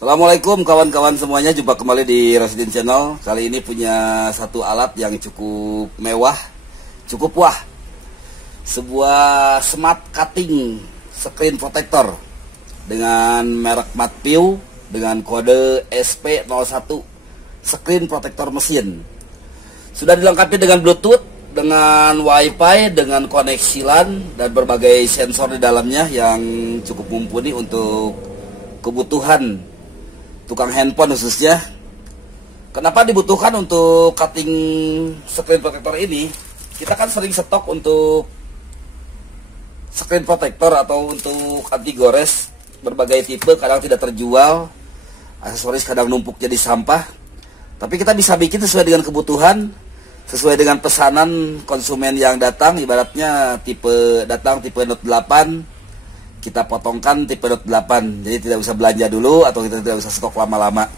Assalamualaikum kawan-kawan semuanya, jumpa kembali di Rosidin Channel. Kali ini punya satu alat yang cukup mewah, cukup wah. Sebuah smart cutting screen protector dengan merek Matpiu dengan kode SP01 screen protector mesin. Sudah dilengkapi dengan Bluetooth, dengan Wi-Fi, dengan koneksi LAN dan berbagai sensor di dalamnya yang cukup mumpuni untuk kebutuhan tukang handphone khususnya. Kenapa dibutuhkan untuk cutting screen protector ini? Kita kan sering stok untuk screen protector atau untuk anti gores berbagai tipe, kadang tidak terjual, aksesoris kadang numpuk jadi sampah. Tapi kita bisa bikin sesuai dengan kebutuhan, sesuai dengan pesanan konsumen yang datang. Ibaratnya tipe datang tipe Note 8, kita potongkan tipe Note 8, jadi tidak usah belanja dulu atau kita tidak usah stok lama-lama.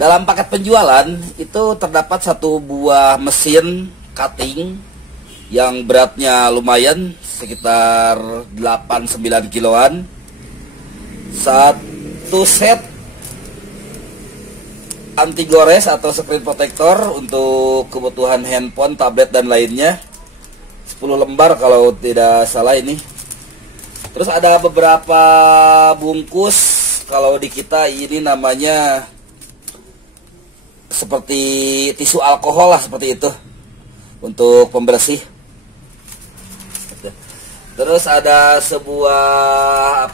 Dalam paket penjualan itu terdapat satu buah mesin cutting yang beratnya lumayan, sekitar 8-9 kiloan. Satu set anti gores atau screen protector untuk kebutuhan handphone, tablet dan lainnya. 10 lembar kalau tidak salah ini. Terus ada beberapa bungkus, kalau di kita ini namanya seperti tisu alkohol lah, seperti itu, untuk pembersih. Terus ada sebuah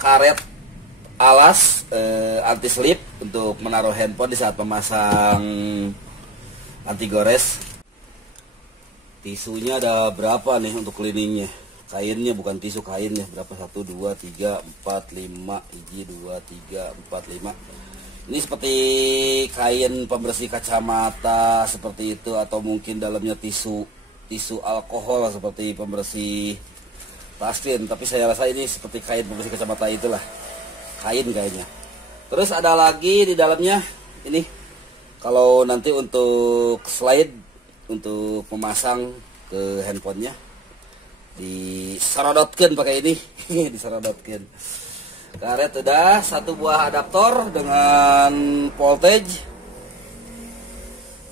karet alas anti slip untuk menaruh handphone di saat memasang anti gores. Tisunya ada berapa nih untuk cleaningnya? Kainnya bukan tisu, kainnya berapa? 1, 2, 3, 4, 5 1, 2, 3, 4, 5. Ini seperti kain pembersih kacamata seperti itu, atau mungkin dalamnya tisu alkohol seperti pembersih plastin. Tapi saya rasa ini seperti kain pembersih kacamata itulah, kain kayaknya. Terus ada lagi di dalamnya ini, kalau nanti untuk slide untuk memasang ke handphonenya, diserodotkan pakai ini. Diserodotkan. Karet udah, satu buah adaptor dengan voltage.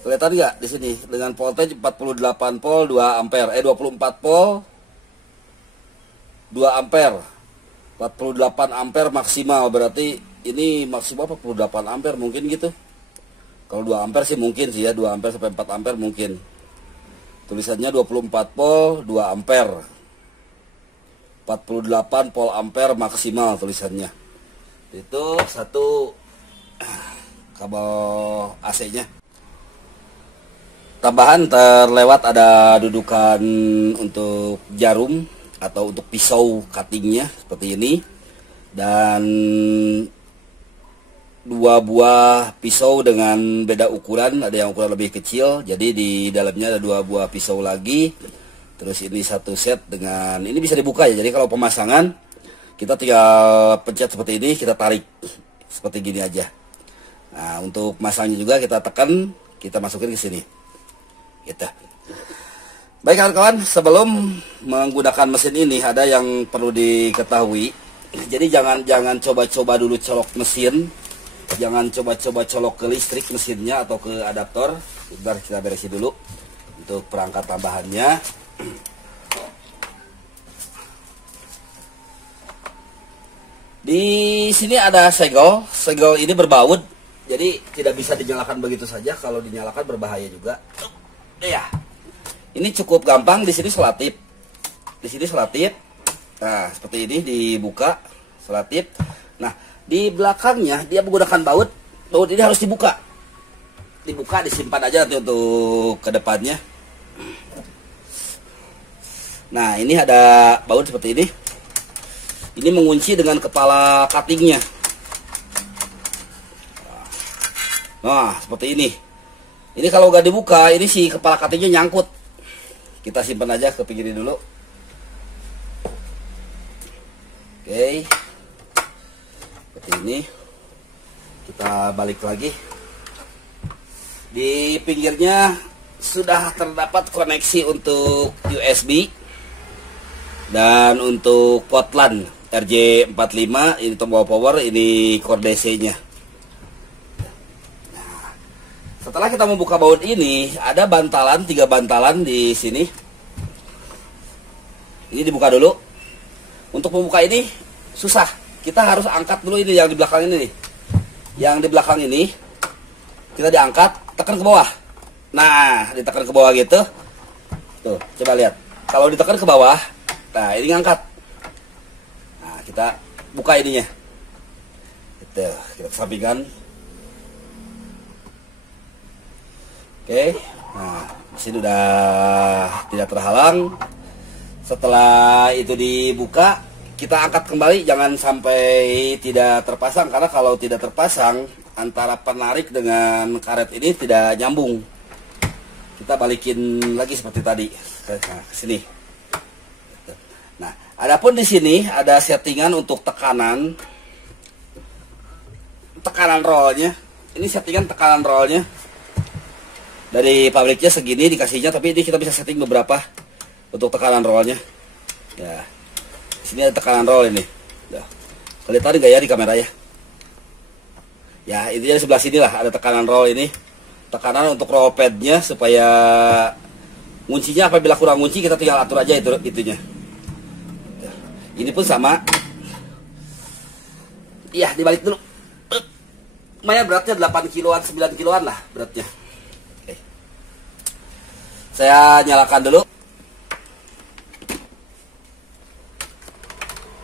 Kelihatan nggak di sini? Dengan voltage 48 volt 2 ampere, 24 volt 2 ampere. 48 ampere maksimal, berarti ini maksimal 48 ampere mungkin gitu. Kalau 2 ampere sih mungkin sih ya, 2 ampere sampai 4 ampere mungkin. Tulisannya 24 volt 2 ampere. 48 volt ampere maksimal tulisannya. Itu satu kabel AC-nya. Tambahan terlewat ada dudukan untuk jarum atau untuk pisau cuttingnya seperti ini, dan 2 buah pisau dengan beda ukuran, ada yang ukuran lebih kecil, jadi di dalamnya ada 2 buah pisau lagi. Terus ini satu set dengan, ini bisa dibuka ya, jadi kalau pemasangan kita tinggal pencet seperti ini, kita tarik seperti gini aja. Nah, untuk masangnya juga kita tekan, kita masukin ke sini gitu. Baik kawan-kawan, sebelum menggunakan mesin ini ada yang perlu diketahui. Jadi jangan coba-coba dulu colok mesin, jangan coba-coba colok ke listrik mesinnya atau ke adaptor. Bentar, kita beresin dulu untuk perangkat tambahannya. Di sini ada segel. Segel ini berbaut, jadi tidak bisa dinyalakan begitu saja. Kalau dinyalakan berbahaya juga. Ya, ini cukup gampang. Di sini selatip, di sini selatip. Nah, seperti ini dibuka selatip. Nah, di belakangnya dia menggunakan baut. Baut ini harus dibuka. Dibuka, disimpan aja nanti untuk kedepannya. Nah, ini ada baut seperti ini. Ini mengunci dengan kepala cuttingnya. Nah, seperti ini. Ini kalau nggak dibuka, ini si kepala cuttingnya nyangkut. Kita simpan aja ke pinggir dulu. Oke. Seperti ini. Kita balik lagi. Di pinggirnya sudah terdapat koneksi untuk USB dan untuk port LAN. RJ45, ini tombol power, ini core DC-nya. Nah, setelah kita membuka baut ini, ada bantalan, 3 bantalan di sini. Ini dibuka dulu. Untuk membuka ini susah. Kita harus angkat dulu ini yang di belakang ini nih. Yang di belakang ini kita diangkat, tekan ke bawah. Nah, ditekan ke bawah gitu. Tuh, coba lihat. Kalau ditekan ke bawah, nah ini ngangkat. Nah, kita buka ininya. Gitu, kita sampingkan. Oke. Nah, di sini udah tidak terhalang. Setelah itu dibuka, kita angkat kembali, jangan sampai tidak terpasang, karena kalau tidak terpasang antara penarik dengan karet ini tidak nyambung. Kita balikin lagi seperti tadi. Nah, ke sini. Nah, adapun di sini ada settingan untuk tekanan rollnya. Ini settingan tekanan rollnya. Dari pabriknya segini dikasihnya, tapi ini kita bisa setting beberapa untuk tekanan rollnya. Ya, di sini ada tekanan roll ini. Ya. Kelihatan nggak ya di kamera ya? Ya, intinya di sebelah sini lah ada tekanan roll ini. Tekanan untuk roll padnya supaya kuncinya apabila kurang kunci kita tinggal atur aja itunya. Ya. Ini pun sama. Iya, dibalik dulu. Lumayan beratnya 8 kiloan, 9 kiloan lah beratnya. Oke. Saya nyalakan dulu.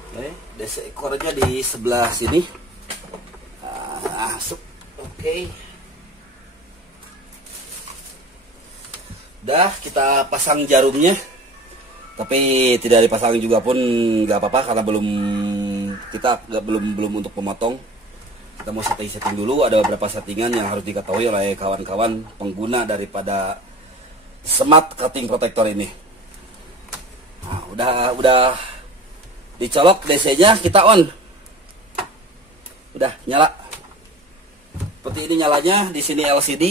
Oke, DC ekornya di sebelah sini. Oke. Udah kita pasang jarumnya, tapi tidak dipasang juga pun nggak apa-apa karena belum untuk memotong. Kita mau setting dulu, ada beberapa settingan yang harus diketahui oleh kawan-kawan pengguna daripada smart cutting protector ini. Nah, udah dicolok DC-nya, kita on. Udah nyala. Seperti ini nyalanya, di sini LCD.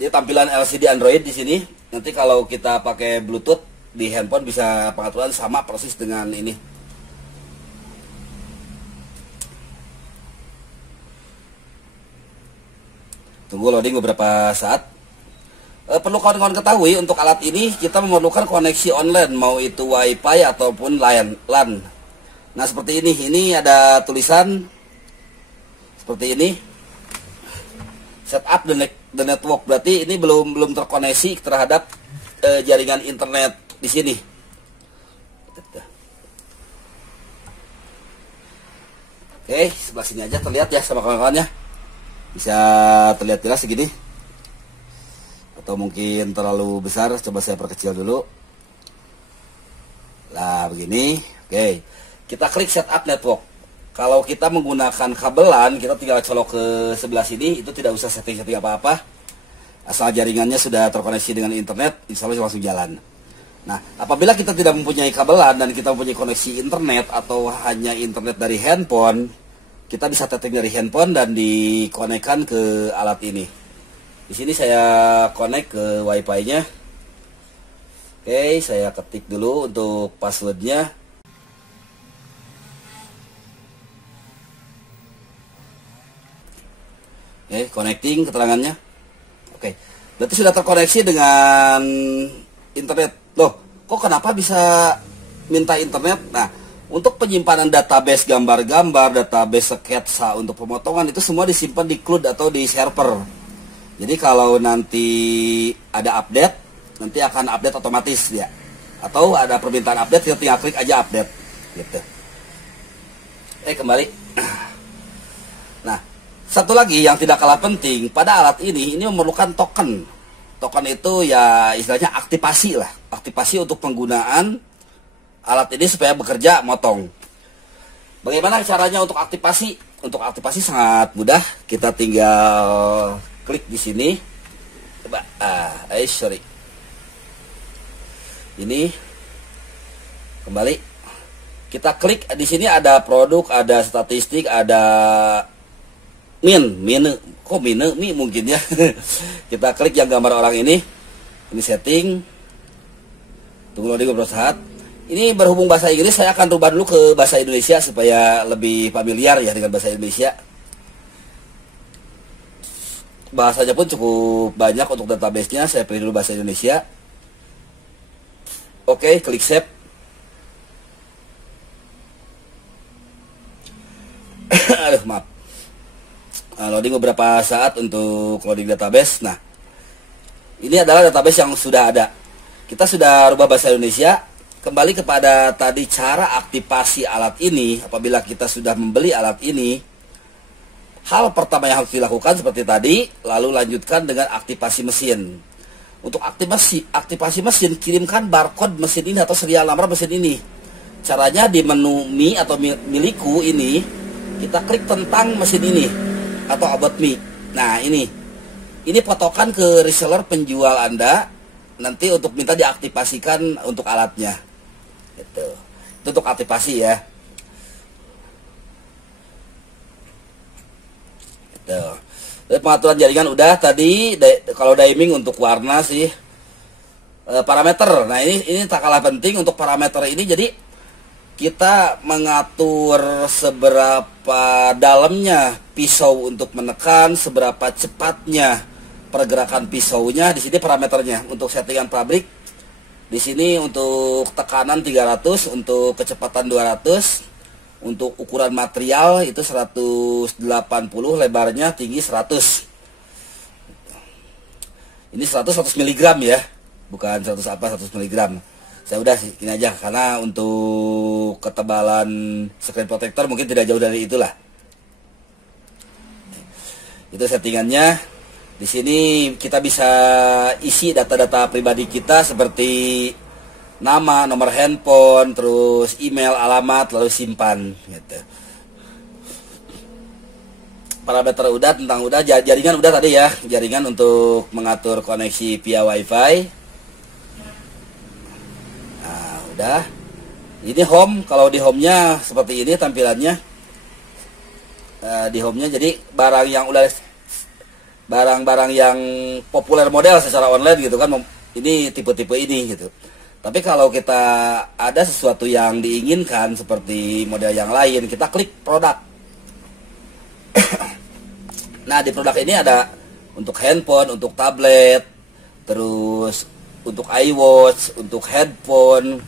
Dia tampilan LCD Android di sini. Nanti kalau kita pakai Bluetooth di handphone bisa pengaturan sama persis dengan ini. Tunggu loading beberapa saat. Perlu kawan-kawan ketahui untuk alat ini kita memerlukan koneksi online, mau itu WiFi ataupun LAN. Nah, seperti ini. Ini ada tulisan seperti ini. Setup the network, berarti ini belum terkoneksi terhadap jaringan internet di sini. Oke, sebelah sini aja terlihat ya sama kawan-kawan ya. Bisa terlihat jelas segini. Atau mungkin terlalu besar, coba saya perkecil dulu. Nah, begini. Oke. Kita klik setup network. Kalau kita menggunakan kabelan, kita tinggal colok ke sebelah sini, itu tidak usah setting-setting apa-apa. Asal jaringannya sudah terkoneksi dengan internet, insya Allah langsung jalan. Nah, apabila kita tidak mempunyai kabelan dan kita mempunyai koneksi internet atau hanya internet dari handphone, kita bisa setting dari handphone dan dikonekkan ke alat ini. Di sini saya connect ke WiFi-nya. Oke, saya ketik dulu untuk passwordnya. Oke, connecting keterangannya. Oke, berarti sudah terkoneksi dengan internet. Loh, kok kenapa bisa minta internet? Nah, untuk penyimpanan database gambar-gambar, database sketsa untuk pemotongan itu semua disimpan di cloud atau di server. Jadi kalau nanti ada update, nanti akan update otomatis ya. Atau ada permintaan update, kita tinggal klik aja update gitu. Kembali. Nah, satu lagi yang tidak kalah penting, pada alat ini memerlukan token. Token itu ya istilahnya aktivasi lah. Aktivasi untuk penggunaan alat ini supaya bekerja motong. Bagaimana caranya untuk aktivasi? Untuk aktivasi sangat mudah. Kita tinggal klik di sini. Coba, sorry. Ini kembali. Kita klik di sini, ada produk, ada statistik, ada mi mungkin ya. Kita klik yang gambar orang ini setting, tunggu loading beberapa saat. Ini berhubung bahasa Inggris, saya akan rubah dulu ke bahasa Indonesia supaya lebih familiar ya dengan bahasa Indonesia. Bahasanya pun cukup banyak untuk database-nya. Saya pilih dulu bahasa Indonesia. Oke, klik save. Aduh, maaf. Loading beberapa saat untuk loading database. Nah, ini adalah database yang sudah ada. Kita sudah rubah bahasa Indonesia. Kembali kepada tadi cara aktivasi alat ini. Apabila kita sudah membeli alat ini, hal pertama yang harus dilakukan seperti tadi, lalu lanjutkan dengan aktivasi mesin. Untuk aktivasi mesin, kirimkan barcode mesin ini atau serial nomor mesin ini. Caranya di menu Mi atau Milikku ini, kita klik tentang mesin ini atau About Me. Nah, ini potokan ke reseller penjual Anda nanti untuk minta diaktifasikan untuk alatnya. Itu untuk aktivasi ya. Itu. Pengaturan jaringan udah tadi. Kalau diming untuk warna sih parameter. Nah, ini tak kalah penting untuk parameter ini. Jadi kita mengatur seberapa dalamnya pisau untuk menekan, seberapa cepatnya pergerakan pisaunya. Di sini parameternya untuk settingan pabrik. Di sini untuk tekanan 300, untuk kecepatan 200, untuk ukuran material itu 180, lebarnya tinggi 100. Ini 100 mg ya, bukan 100 mg. Saya udah ini aja karena untuk ketebalan screen protector mungkin tidak jauh dari itulah. Itu settingannya. Di sini kita bisa isi data-data pribadi kita seperti nama, nomor handphone, terus email, alamat, lalu simpan gitu. Parameter udah, tentang udah, jaringan udah tadi ya. Jaringan untuk mengatur koneksi via WiFi. Nah, udah. Ini home, kalau di home-nya seperti ini tampilannya. Di home-nya jadi barang-barang yang populer model secara online gitu kan, ini tipe-tipe ini gitu. Tapi kalau kita ada sesuatu yang diinginkan seperti model yang lain, kita klik produk. Nah, di produk ini ada untuk handphone, untuk tablet, terus untuk iWatch, untuk headphone,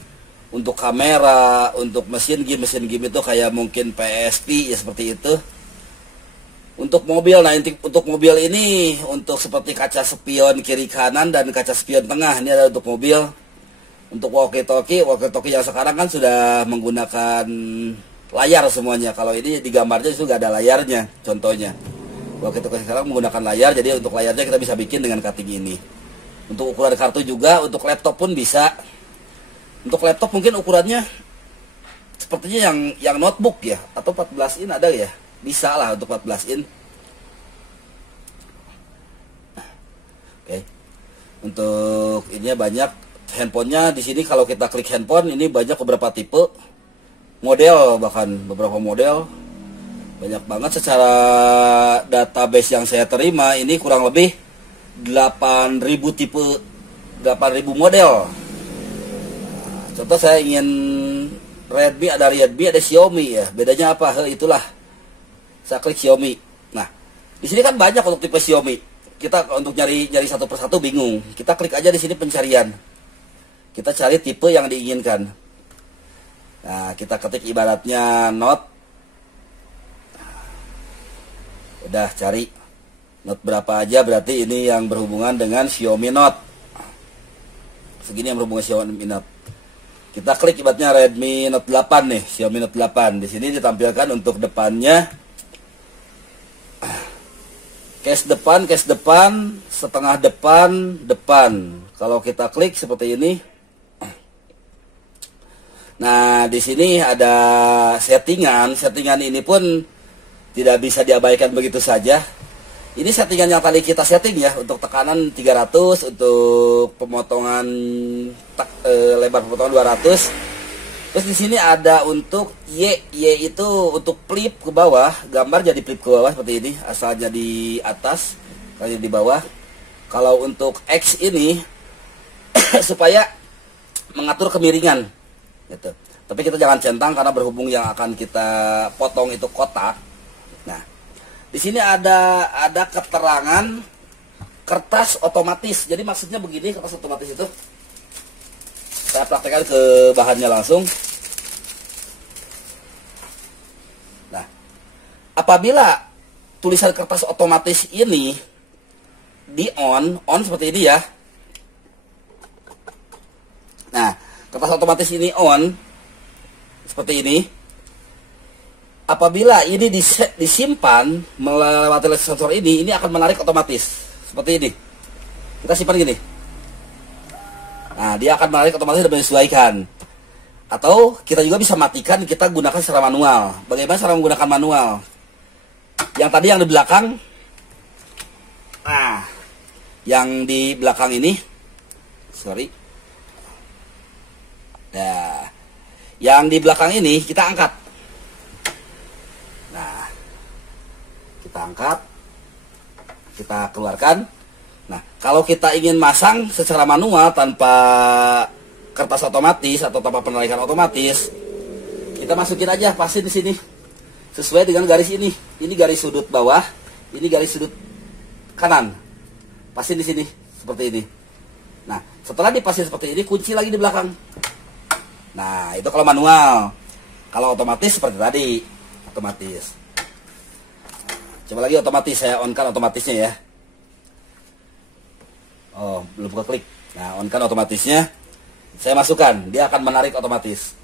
untuk kamera, untuk mesin game itu kayak mungkin PSP ya seperti itu. Untuk mobil, nah untuk mobil ini untuk seperti kaca spion kiri kanan dan kaca spion tengah, ini ada untuk mobil. Untuk walkie-talkie yang sekarang kan sudah menggunakan layar semuanya. Kalau ini di gambarnya juga ada layarnya, contohnya. Walkie-talkie sekarang menggunakan layar, jadi untuk layarnya kita bisa bikin dengan cutting ini. Untuk ukuran kartu juga, untuk laptop pun bisa. Untuk laptop mungkin ukurannya sepertinya yang notebook ya, atau 14 in ada ya. Bisa lah untuk 14 in. Oke. Untuk ininya banyak handphonenya di sini. Kalau kita klik handphone ini banyak beberapa tipe model, bahkan beberapa model banyak banget. Secara database yang saya terima ini kurang lebih 8.000 tipe, 8.000 model. Nah, contoh saya ingin Redmi, ada Xiaomi ya. Bedanya apa? Itulah. Saya klik Xiaomi. Nah, di sini kan banyak untuk tipe Xiaomi. Kita untuk nyari satu persatu bingung. Kita klik aja di sini pencarian. Kita cari tipe yang diinginkan. Nah, kita ketik ibaratnya Note. Udah cari Note berapa aja, berarti ini yang berhubungan dengan Xiaomi Note. Segini yang berhubungan Xiaomi Note. Kita klik ibaratnya Redmi Note 8 nih, Xiaomi Note 8. Di sini ditampilkan untuk depannya case depan, setengah depan. Kalau kita klik seperti ini. Nah, di sini ada settingan. Settingan ini pun tidak bisa diabaikan begitu saja. Ini settingan yang tadi kita setting ya, untuk tekanan 300, untuk pemotongan lebar pemotongan 200. Terus di sini ada untuk Y itu untuk flip ke bawah, gambar jadi flip ke bawah seperti ini, asalnya di atas, kali di bawah. Kalau untuk X ini supaya mengatur kemiringan. gitu. Tapi kita jangan centang karena berhubung yang akan kita potong itu kotak. Nah, di sini ada keterangan kertas otomatis. Jadi maksudnya begini, kertas otomatis itu saya praktekkan ke bahannya langsung. Nah, apabila tulisan kertas otomatis ini di on seperti ini ya. Nah, kertas otomatis ini on seperti ini. Apabila ini disimpan melewati sensor ini akan menarik otomatis seperti ini. Kita simpan gini. Nah, dia akan menarik otomatis dan menyesuaikan. Atau kita juga bisa matikan, kita gunakan secara manual. Bagaimana cara menggunakan manual? Yang tadi yang di belakang, yang di belakang ini, sorry. Nah, yang di belakang ini kita angkat. Nah, kita angkat, kita keluarkan. Nah, kalau kita ingin masang secara manual tanpa kertas otomatis atau tanpa penarikan otomatis, kita masukin aja pasin di sini sesuai dengan garis ini. Ini garis sudut bawah, ini garis sudut kanan. Pasin di sini seperti ini. Nah, setelah dipasin seperti ini, kunci lagi di belakang. Nah, itu kalau manual. Kalau otomatis seperti tadi, otomatis. Coba lagi otomatis, saya on kan otomatisnya ya. Oh, belum buka klik. Nah, on kan otomatisnya. Saya masukkan, dia akan menarik otomatis.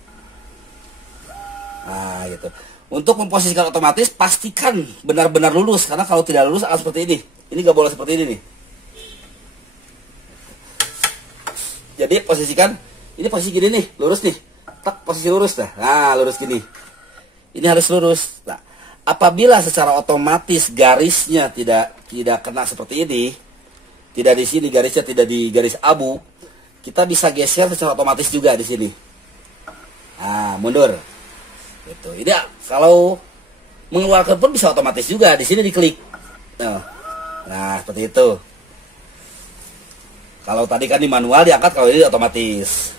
Nah, gitu. Untuk memposisikan otomatis, pastikan benar-benar lurus. Karena kalau tidak lurus akan seperti ini. Ini gak boleh seperti ini nih. Jadi posisikan, ini posisi gini nih, lurus nih. Tak, posisi lurus dah. Nah, lurus gini. Ini harus lurus. Nah, apabila secara otomatis garisnya tidak kena seperti ini, tidak di sini garisnya, tidak di garis abu, kita bisa geser secara otomatis juga di sini. Nah, mundur. Gitu. Ini kalau mengeluarkan pun bisa otomatis juga. Di sini diklik. Nah, seperti itu. Kalau tadi kan di manual diangkat, kalau ini otomatis.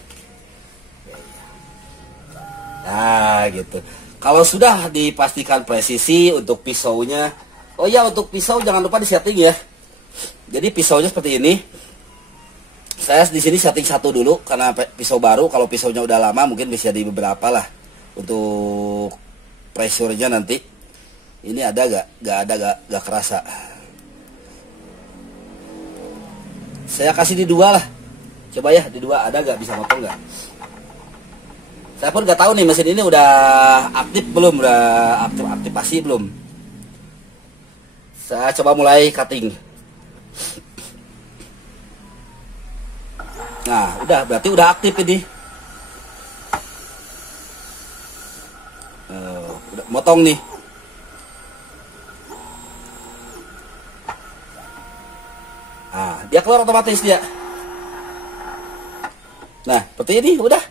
Nah, gitu. Kalau sudah dipastikan presisi untuk pisaunya. Oh ya, untuk pisau jangan lupa disetting ya. Jadi pisaunya seperti ini. Saya di sini setting satu dulu karena pisau baru. Kalau pisaunya udah lama mungkin bisa di beberapa lah untuk pressure-nya nanti. Ini ada gak kerasa. Saya kasih di 2 lah. Coba ya, di 2 ada gak, bisa motong gak? Saya pun gak tahu nih mesin ini udah aktif belum, udah aktivasi belum. Saya coba mulai cutting. Nah, udah, berarti udah aktif ini. Udah motong nih. Nah, dia keluar otomatis dia. Nah, seperti ini udah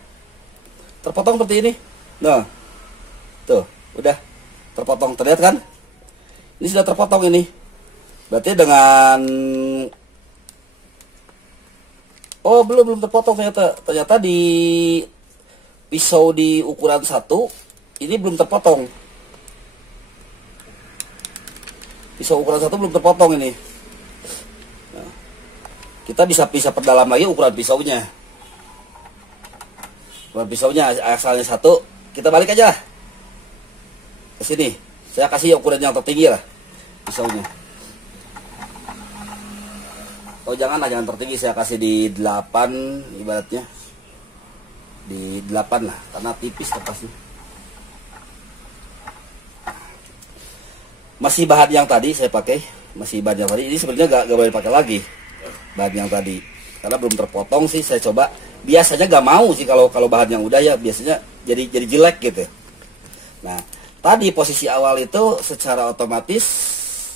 terpotong seperti ini. Nah, tuh udah terpotong, terlihat kan? Ini sudah terpotong ini. Berarti dengan belum terpotong ternyata di pisau di ukuran 1 ini belum terpotong. Pisau ukuran 1 belum terpotong ini. Kita bisa perdalam lagi ukuran pisaunya. Ukuran pisaunya asalnya 1, kita balik aja lah ke sini. Saya kasih ukuran yang tertinggi lah pisaunya. Oh jangan tertinggi, saya kasih di 8 ibaratnya. Di 8 lah, karena tipis terpasnya. Masih bahan yang tadi saya pakai, masih bahan yang tadi. Ini sebenarnya gak boleh pakai lagi bahan yang tadi karena belum terpotong sih. Saya coba, biasanya gak mau sih kalau bahan yang udah ya biasanya jadi jelek gitu. Nah, tadi posisi awal itu secara otomatis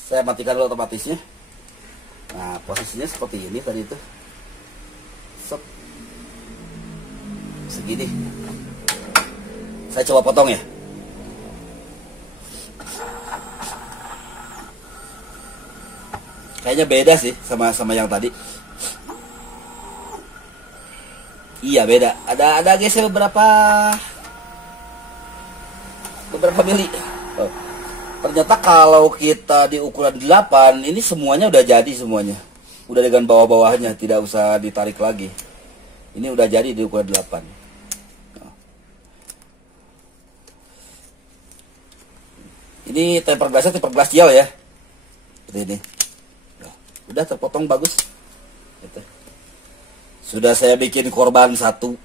saya matikan dulu otomatisnya. Nah, posisinya seperti ini tadi itu. Segini. Saya coba potong ya. Kayaknya beda sih sama yang tadi. Iya beda. Ada geser beberapa mili. Oh. Ternyata kalau kita di ukuran 8 ini semuanya udah jadi semuanya. Udah dengan bawah-bawahnya, tidak usah ditarik lagi. Ini udah jadi di ukuran 8. Ini temper gelasnya temper gelas gel ya. Seperti ini. Udah terpotong bagus. Gitu. Sudah saya bikin korban satu.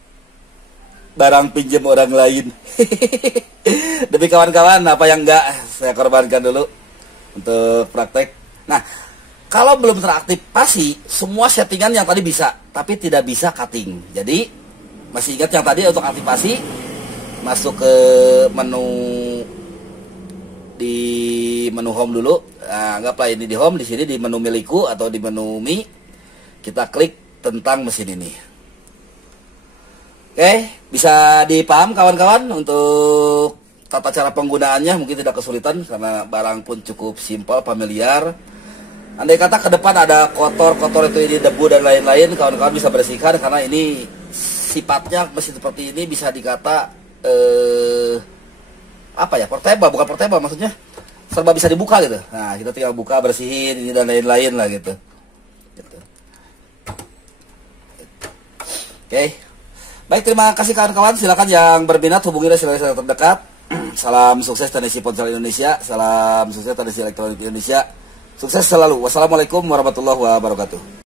Barang pinjam orang lain. Demi kawan-kawan, apa yang enggak saya korbankan dulu untuk praktek. Nah, kalau belum teraktivasi, semua settingan yang tadi bisa, tapi tidak bisa cutting. Jadi, masih ingat yang tadi untuk aktivasi, masuk ke menu di menu home dulu. Nah, anggaplah ini di home, di sini di menu milikku atau di menu Mi, kita klik tentang mesin ini. Oke, bisa dipaham kawan-kawan untuk tata cara penggunaannya, mungkin tidak kesulitan karena barang pun cukup simpel, familiar. Andai kata ke depan ada kotor-kotor itu ini debu dan lain-lain, kawan-kawan bisa bersihkan karena ini sifatnya mesin seperti ini bisa dikata apa ya, portable, bukan portable maksudnya serba bisa dibuka gitu. Nah, kita tinggal buka, bersihin ini dan lain-lain lah gitu. Oke. Baik, terima kasih kawan-kawan. Silakan yang berminat hubungi reseller terdekat. Salam sukses teknisi ponsel Indonesia. Salam sukses teknisi elektronik Indonesia. Sukses selalu. Wassalamualaikum warahmatullahi wabarakatuh.